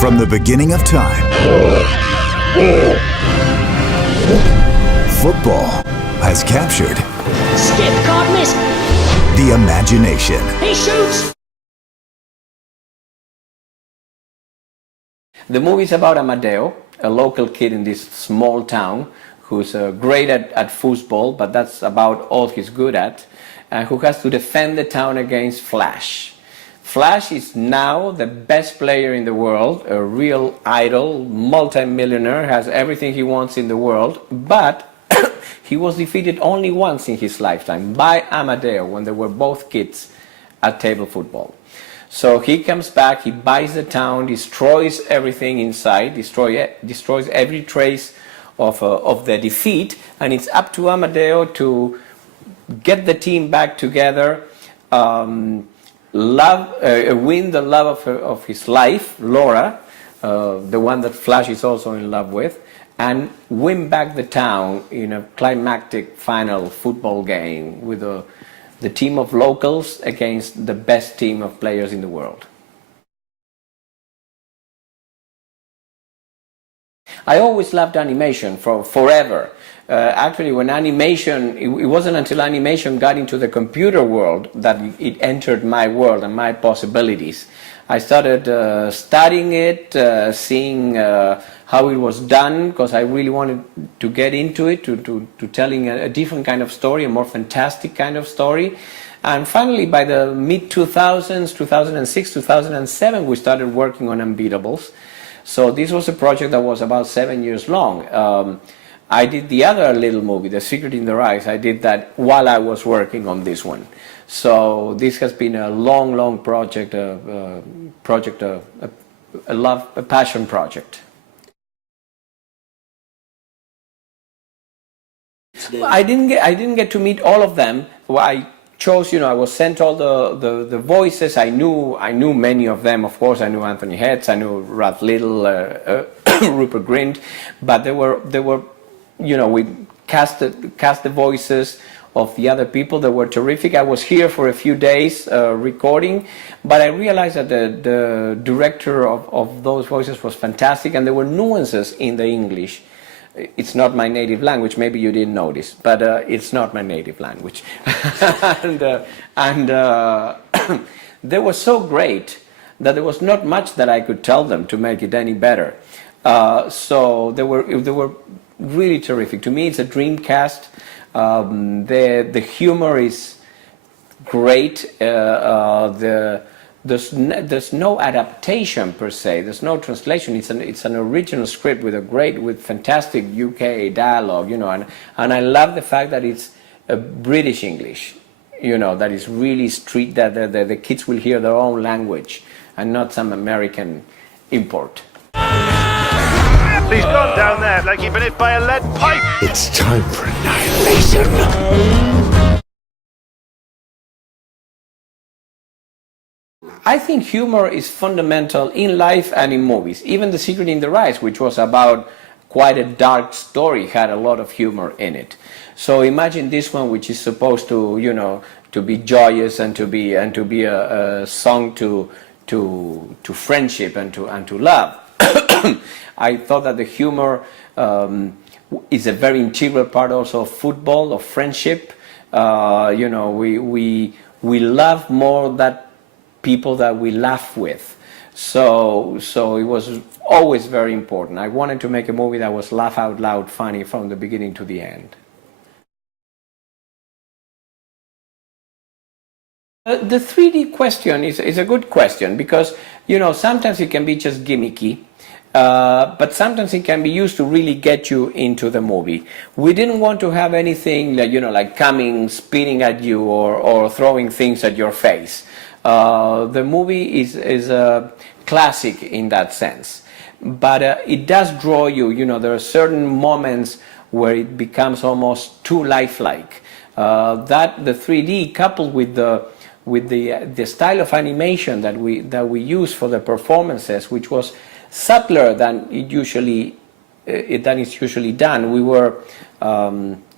From the beginning of time, football has captured Skip, can't miss. the imagination. He shoots. The movie is about Amadeo, a local kid in this small town who's great at football, but that's about all he's good at, and who has to defend the town against Flash. Flash is now the best player in the world, a real idol, multi-millionaire, has everything he wants in the world, but he was defeated only once in his lifetime by Amadeo when they were both kids at table football. So he comes back, he buys the town, destroys everything inside, destroys every trace of the defeat, and it's up to Amadeo to get the team back together, win the love of his life, Lara, the one that Flash is also in love with, and win back the town in a climactic final football game with the team of locals against the best team of players in the world. I always loved animation forever. Actually, when animation, it wasn't until animation got into the computer world that it entered my world and my possibilities. I started studying it, seeing how it was done, because I really wanted to get into it, to telling a different kind of story, a more fantastic kind of story. And finally, by the mid-2000s, 2006, 2007, we started working on Unbeatables. So this was a project that was about 7 years long. I did the other little movie, The Secret in Their Eyes. I did that while I was working on this one. So this has been a long, long project, a passion project. I didn't get to meet all of them. Well, I chose, I was sent all the voices. I knew many of them. Of course, I knew Anthony Hetz, I knew Ralph Little, Rupert Grint, but they were, we cast the voices of the other people that were terrific. I was here for a few days recording, but I realized that the director of those voices was fantastic, and there were nuances in the English. It's not my native language, maybe you didn't notice, but it's not my native language. and they were so great that there was not much that I could tell them to make it any better. So they were really terrific. To me, it's a dream cast. The humor is great. There's no adaptation per se. There's no translation. It's an original script with fantastic UK dialogue, and I love the fact that it's a British English, that is really street, that the kids will hear their own language and not some American import. He's gone down there like he'd been hit by a lead pipe. It's time for annihilation. I think humor is fundamental in life and in movies. Even The Secret in Their Eyes, which was about quite a dark story, had a lot of humor in it. So imagine this one, which is supposed to, to be joyous and to be a song to friendship and to love. I thought that the humor is a very integral part also of football, of friendship. We love more that people that we laugh with. So it was always very important. I wanted to make a movie that was laugh out loud funny from the beginning to the end. The 3D question is a good question because, sometimes it can be just gimmicky. But sometimes it can be used to really get you into the movie. We didn't want to have anything that, like coming, spitting at you or throwing things at your face. The movie is a classic in that sense. But it does draw you, there are certain moments where it becomes almost too lifelike. That the 3D coupled with the style of animation that we use for the performances, which was subtler than it's usually done. We were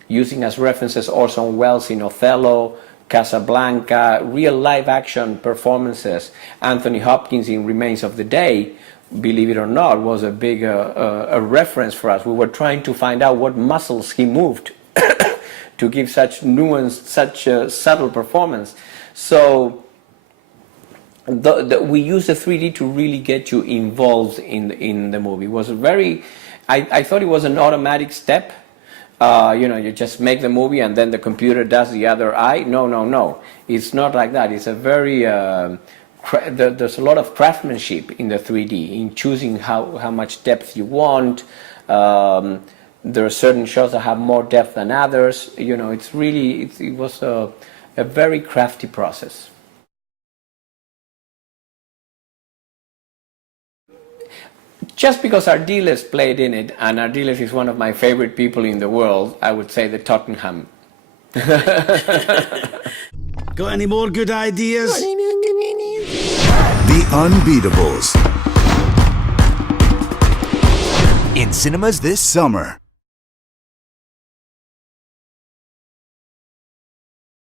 using as references Orson Welles in Othello, Casablanca, real live action performances, Anthony Hopkins in Remains of the Day, believe it or not, was a big a reference for us. We were trying to find out what muscles he moved to give such nuanced, such a subtle performance. So we used the 3D to really get you involved in the movie. It was I thought it was an automatic step. You just make the movie and then the computer does the other eye. No. It's not like that. It's a very there's a lot of craftsmanship in the 3D, in choosing how much depth you want. There are certain shots that have more depth than others. It was a very crafty process. Just because Ardiles played in it, and Ardiles is one of my favorite people in the world, I would say the Tottenham. Got any more good ideas? The Unbeatables. In cinemas this summer.